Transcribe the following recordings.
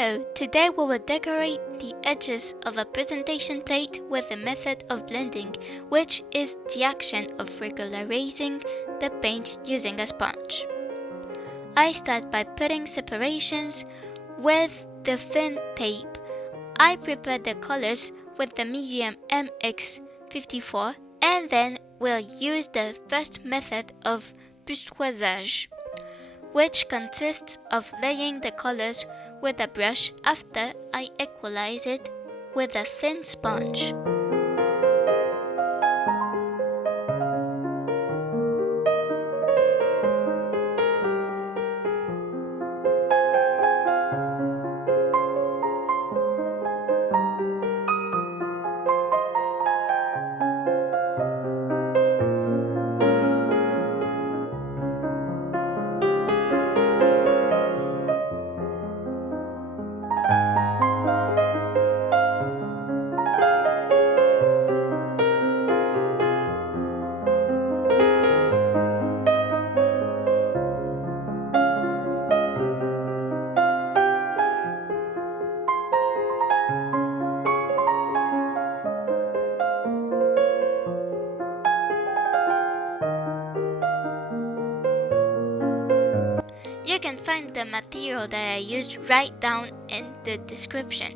Hello, today we will decorate the edges of a presentation plate with the method of blending, which is the action of regularizing the paint using a sponge. I start by putting separations with the thin tape. I prepare the colors with the medium MX54 and then we'll use the first method of pinceau, which consists of laying the colors with a brush after I equalize it with a thin sponge. You can find the material that I used right down in the description.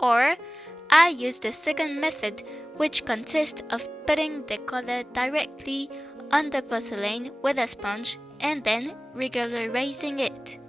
Or I use the second method, which consists of putting the color directly on the porcelain with a sponge and then regularizing it.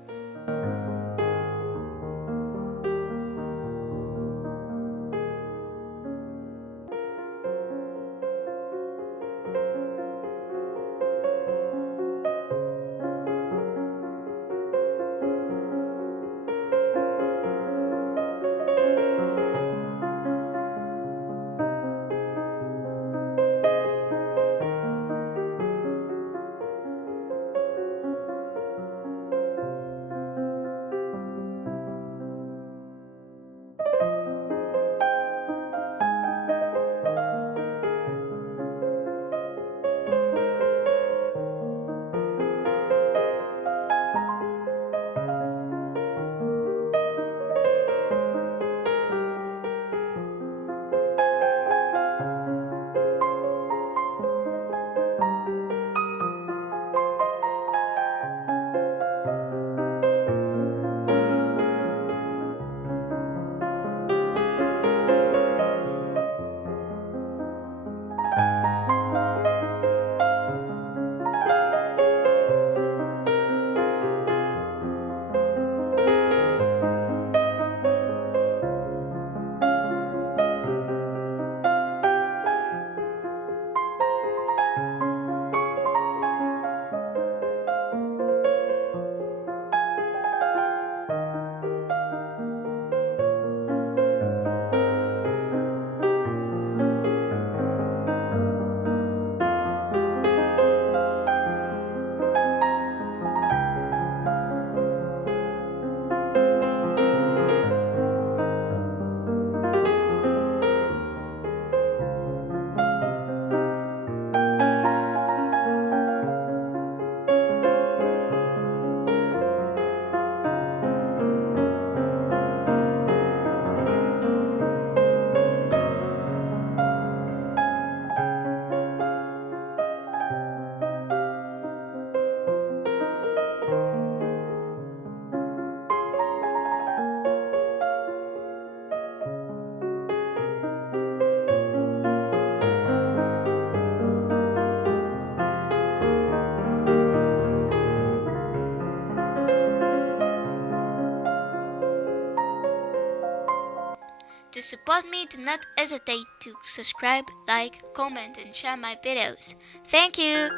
To support me, do not hesitate to subscribe, like, comment, and share my videos. Thank you!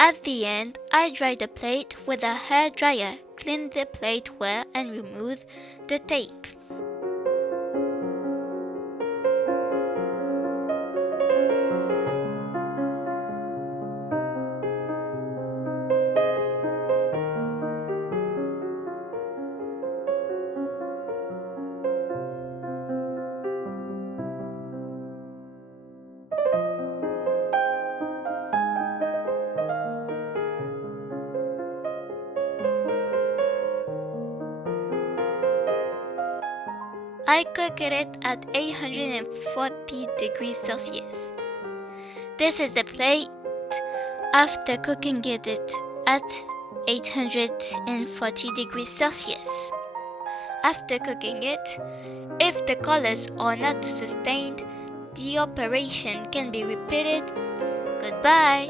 At the end, I dry the plate with a hair dryer, clean the plate well and remove the tape. I cook it at 840 degrees Celsius. This is the plate after cooking it at 840 degrees Celsius. After cooking it, if the colors are not sustained, the operation can be repeated. Goodbye!